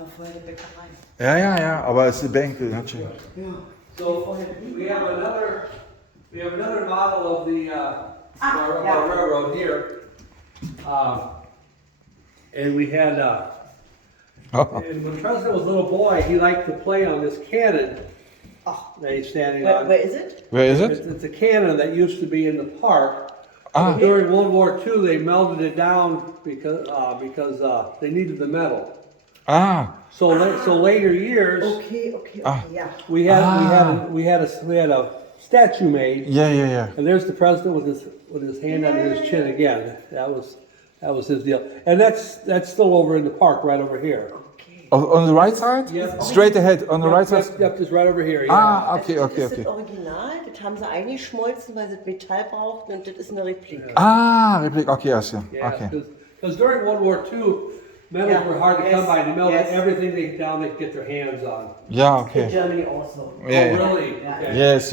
war vorher die Bäckerei. Ja, aber es ist die Bank. Ja. So we have another model of the railroad here, and we had and when the president was a little boy, he liked to play on this cannon that he's standing on. Where is it? Where is it? It's a cannon that used to be in the park. During World War II, they melted it down because they needed the metal. So later years, Okay, yeah. we had a statue made. Yeah. And there's the president with his hand under his chin again. That was his deal. And that's still over in the park, right over here. On the right side? Yeah. Straight ahead, on the right side? Yep, just right over here. Yeah. Okay. Das ist das Original, das haben sie eingeschmolzen, weil sie Metall brauchten und das ist eine Replik. Replik, okay, I see. Yeah, Okay. because during World War II, metals were hard to come by. They melted everything they could get their hands on. Yeah, In okay. Germany also. Yeah. Oh, really? Okay. Yes.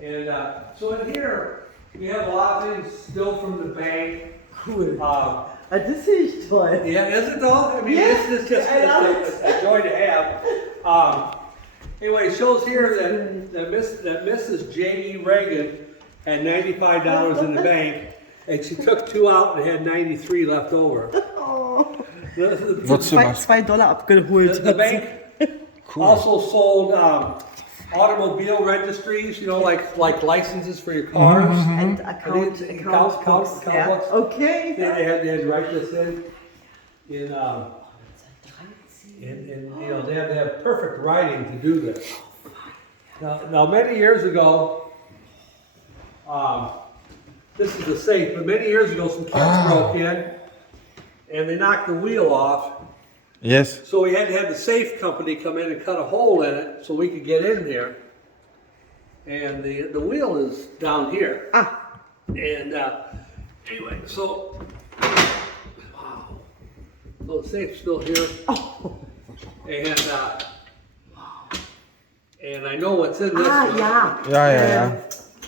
And so in here, we have a lot of things still from the bank. Cool. Das finde ich toll. Yeah, is it though? I mean, Yes, this is just I love a joy to have. Anyway, it shows here that Mrs. J.E. Reagan had $95 in the bank, and she took 2 out and had 93 left over. What's so much? $2 abgeholt. The bank also sold automobile registries, like licenses for your cars. And account books. Yeah. Books. Okay. They had to write this in they have perfect writing to do this. Now many years ago, this is the safe, but many years ago some kids broke in and they knocked the wheel off. Yes. So we had to have the safe company come in and cut a hole in it so we could get in there. And the wheel is down here. And anyway, so wow. So the safe's still here. And I know what's in this one. Ja.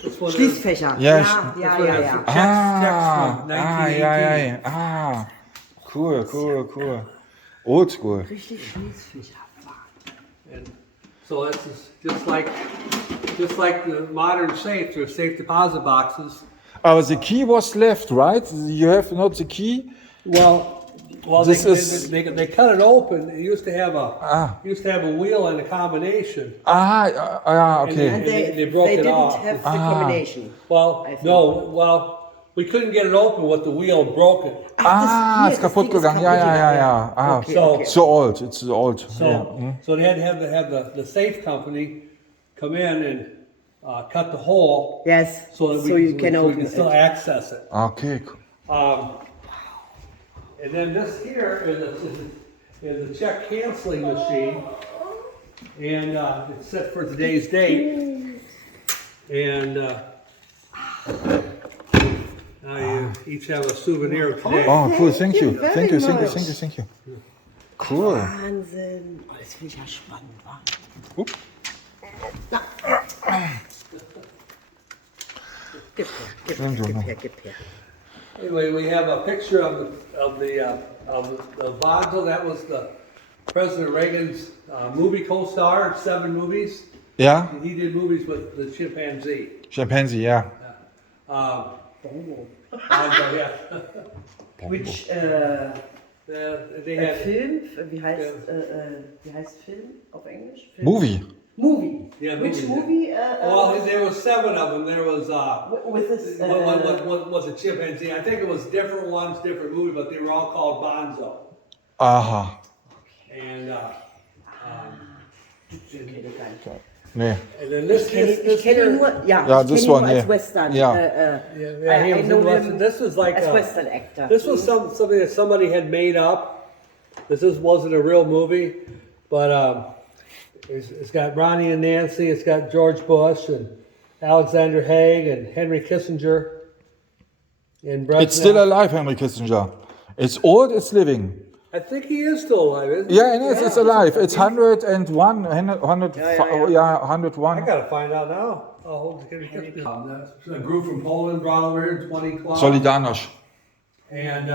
This one is Schließfächer. Ja. checks from 1918. Cool. Old school. Richtig Schließfächer. And so that's just like the modern safe. There's safe deposit boxes. The key was left, right? You have not the key? Well, they cut it open. It used to have a wheel and a combination. Okay. And they broke it off. They didn't have the combination. We couldn't get it open with the wheel broken. It's kaputt gegangen. Ja. Okay. So old. It's old. So they had to have the safe company come in and cut the hole. Yes. So that you can we open can it. still access it. Okay. And then this here is a check canceling machine, and it's set for today's date. And now you each have a souvenir of today. Oh, cool. Thank you. very Thank you. much. Cool. Wahnsinn. Das finde ich ja spannend. Wa? Gib her. Anyway, we have a picture of the Bonzo. That was the President Reagan's movie co-star, 7 movies. Yeah. He did movies with the chimpanzee. Chimpanzee, yeah. Bongo. Bonzo, yeah. Which They had Film? Wie heißt Film auf Englisch? Film? Movie. Movie. Yeah, Which movie. movie? Well, there were 7 of them. There was With this. what was a chimpanzee? I think it was different ones, different movies, but they were all called Bonzo. Aha. And Nee. and then this Ich kenne ihn nur, Ja, ich this kenne ihn one, nur als yeah. Western. Yeah. he was in Western. This was like As Western actor. this was something that somebody had made up. Wasn't a real movie, but it's got Ronnie and Nancy. It's got George Bush and Alexander Haig and Henry Kissinger. And It's still alive, Henry Kissinger. It's old, it's living. I think he is still alive, isn't he? Yeah, it's alive. It's 101, 101. I gotta find out now. Oh, Henry Kissinger. A group from Poland brought over here in 2012. Solidarność. And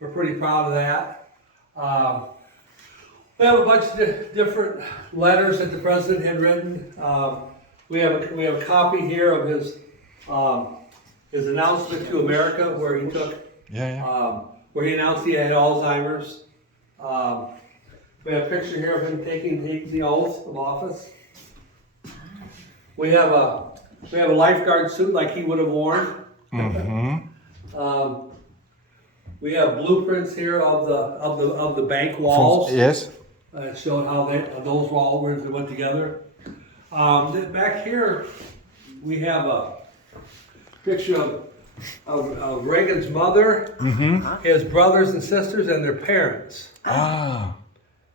we're pretty proud of that. We have a bunch of different letters that the president had written. We have a copy here of his announcement to America, where he took, where he announced he had Alzheimer's. We have a picture here of him taking the oath of office. We have a lifeguard suit like he would have worn. We have blueprints here of the bank walls. Yes. Showed how those walls went together. Back here, we have a picture of Reagan's mother, his brothers and sisters, and their parents. And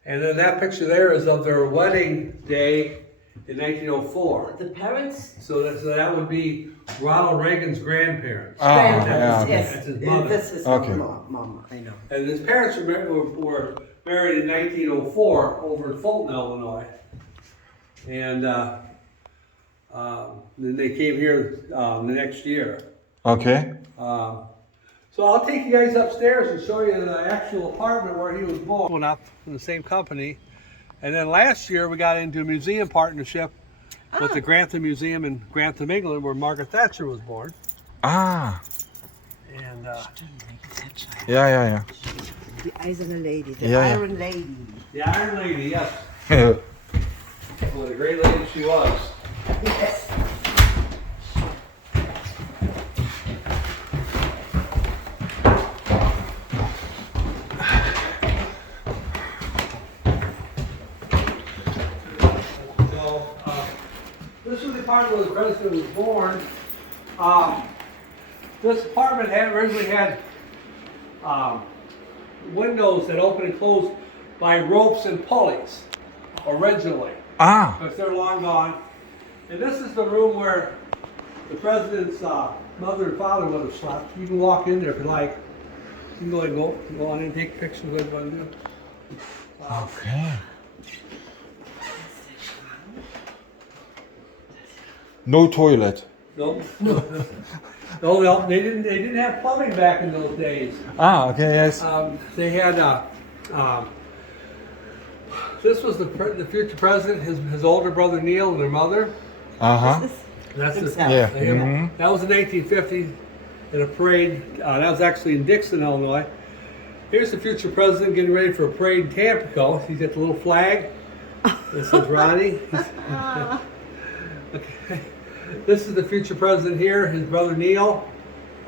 then that picture there is of their wedding day in 1904. The parents? So that would be Ronald Reagan's grandparents. Yes. That's his mother. This is mama, I know. And his parents were married in 1904 over in Fulton, Illinois. And then they came here the next year. Okay. So I'll take you guys upstairs and show you the actual apartment where he was born. Went up in the same company. And then last year we got into a museum partnership with the Grantham Museum in Grantham, England, where Margaret Thatcher was born. Ah. And Yeah. The Eiserne Lady, the Yeah. Iron Lady. the Iron Lady, yes. What a great lady she was. Yes. This was the apartment where the president was born. This apartment originally had windows that open and close by ropes and pulleys, originally. Because they're long gone. And this is the room where the president's mother and father would have slept. You can walk in there if you like. You can go on in and take pictures of what you want to do. Okay. No toilet. No, no, they didn't have plumbing back in those days. Okay, yes. They had this was the future president, his older brother Neil, and their mother. That's Yeah. That was in 1950 in a parade. That was actually in Dixon, Illinois. Here's the future president getting ready for a parade in Tampico. He's got the little flag. This is Ronnie. Okay. This is the future president here, his brother Neil,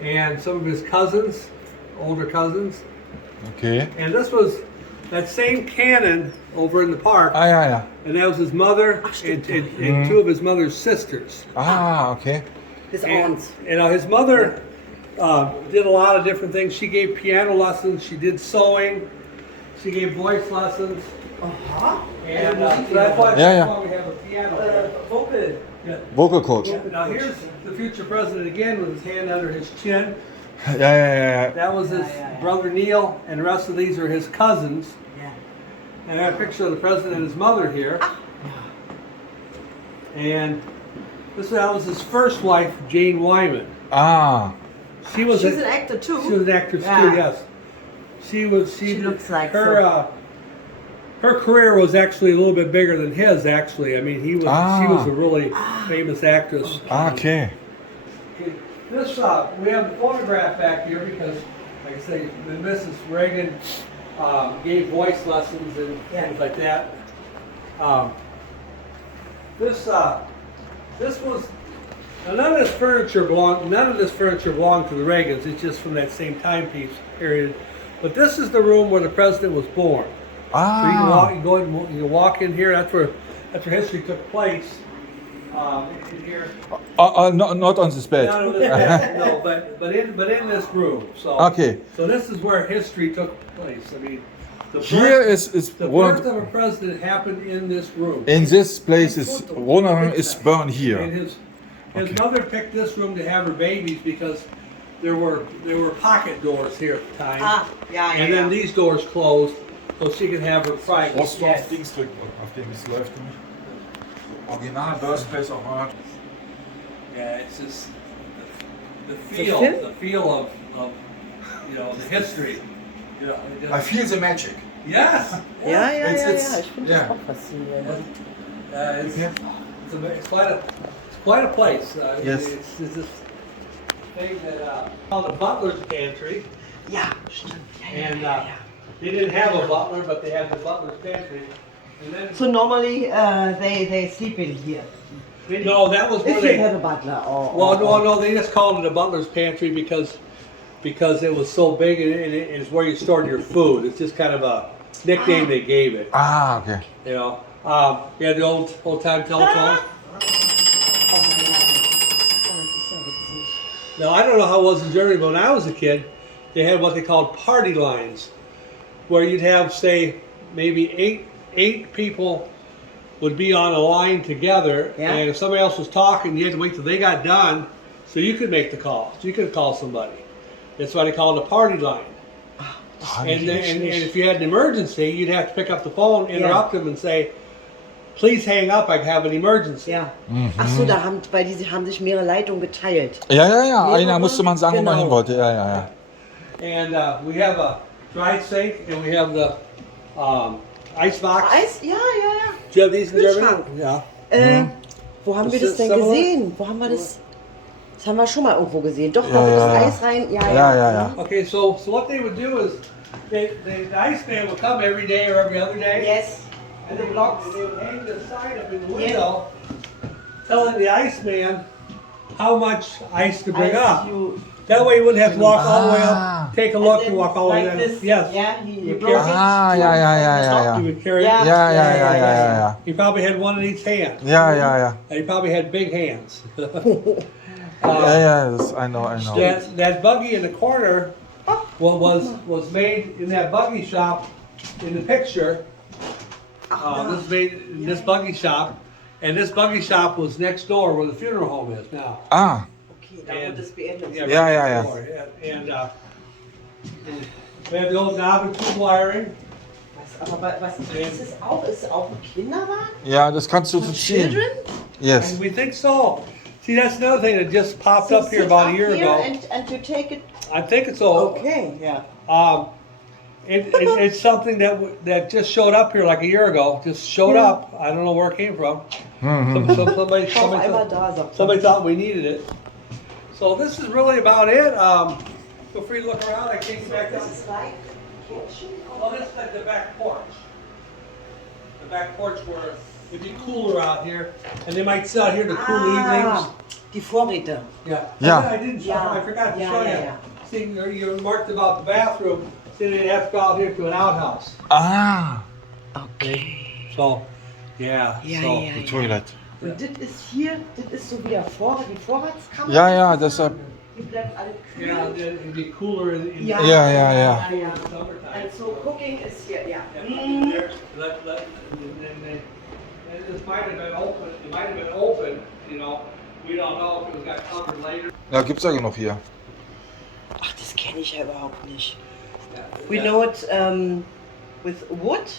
and some of his cousins, older cousins. Okay. And this was that same cannon over in the park. Yeah. And that was his mother and two of his mother's sisters. Okay. His aunts. You know, his mother did a lot of different things. She gave piano lessons. She did sewing. She gave voice lessons. And so that's why we have a piano. Vocal. Vocal coach. Now here's the future president again with his hand under his chin. Yeah. That was his brother Neil, and the rest of these are his cousins. Yeah. And I have a picture of the president and his mother here. And that was his first wife, Jane Wyman. She's an actor too. She was an actress too, yes. She looks like her career was actually a little bit bigger than his. Actually, I mean, she was a really famous actress. Okay. This we have the photograph back here because, like I say, Mrs. Reagan gave voice lessons and things like that. This was none of this furniture belonged to the Reagans. It's just from that same timepiece period. But this is the room where the president was born. So you can walk in here. That's where history took place. In here. Not on this bed. Not on this bed, no, but in this room. So So this is where history took place. I mean, the birth of a president happened in this room. In this place one of them is born here. And his mother picked this room to have her babies because there were pocket doors here at the time. And then these doors closed so she could have her private. Was war auf Dings drücken, auf dem es läuft nicht. Original Birthplace of Art. Yeah, it's just the feel of the history. You know, I feel the magic. Yes. Ja, ja, ja, It's- ja. Ich finde yeah. das auch faszinierend. It's quite a place. Yes. It's this thing that called the butler's pantry, Ja, stimmt. Ja, ja, and ja, ja. they didn't have a butler, but they had the butler's pantry. And then So normally they sleep in here. no, that was where If you they. have a butler or. Well, no, they just called it a butler's pantry because it was so big and it's where you stored your food. It's just kind of a nickname they gave it. Ah, okay. You know, we had the old time telephone. Oh, das ist ja witzig. Now I don't know how it was in Germany, but when I was a kid, they had what they called party lines, where you'd have, say, maybe eight people would be on a line together, Yeah. and if somebody else was talking, you had to wait till they got done, so you could make the call. So you could call somebody. That's why they call it a party line. And if you had an emergency, you'd have to pick up the phone, interrupt them, and say, "Please hang up. I have an emergency." Ja. Ach so, weil die haben sich mehrere Leitungen geteilt. Ja, ja, ja. Mehrere, Einer musste man sagen, wo man genau. hin wollte. Ja, ja, ja. And we have a dry sink, and we have the ice box. Eis? Ja, ja, ja. Do you have these in Germany? Kühlschrank. Yeah. Wo haben wir Ist das denn das similar? gesehen? Wo haben wir das? Das haben wir schon mal irgendwo gesehen. Doch, da Ja, wo ja, das ja. Eis rein. Ja, Ja, ja. ja, ja. Okay, so what they would do is, the Iceman would come every day or every other day, Yes. and they would hang the sign up in the window, telling the Iceman how much ice to bring up. That way you wouldn't have to walk all the way up, take a look, and walk all the way down. Yes. Yeah, you blow blow it. Ah, ja, ja, ja, ja, ja. You would carry Yeah. it. Ja, ja, ja, ja, ja, ja. He probably had one in each hand. Ja, ja, ja. And he probably had big hands. Ja, ja, das, I know, I know. That buggy in the corner was made in that buggy shop in the picture. This was made in this buggy shop, and this buggy shop was next door where the funeral home is now. Ah, Okay, da wurde es beendet. Yeah, Yeah, right yeah, next yeah. door. And we have the old knob and tube wiring. Aber was ist das auch? Ist es auch ein Kinderwagen? ja, das kannst du For so ziehen. children? Yes. And we think so. See, that's another thing that just popped So up here sit about a up year here ago. And you take it. I think it's old. Okay, yeah. It's something that just showed up here like a year ago. Just showed Yeah. up. I don't know where it came from. Mhm. Somebody Auf einmal da, sagt somebody thought we needed it. So this is really about it. Feel free to look around. I came back down. This is like kitchen. Well, this is like the back porch. The back porch where it'd be cooler out here, and they might sit out here to cool evenings. Die Vorräte. Yeah. Yeah. I didn't show. Yeah. I forgot to Yeah, show yeah, you. yeah. See, you remarked about the bathroom. See, they have to go out here to an outhouse. Ah, Okay. So, yeah. Ja, so. ja, die ja. Toilet. Und das ist hier, das ist so wie die Vorratskammer. Ja, ja, deshalb. Die bleibt alle kühl. Yeah, it'd be cooler in Ja. Ja, ja, ja. Ja. the summertime. And so cooking is here, ja. Yeah, Mm. there, and this might have been open. It might have been open. You know, we don't know if it got covered later. Ja, gibt's ja genug hier. Ach, das kenne ich ja überhaupt nicht. Yeah, We know it with wood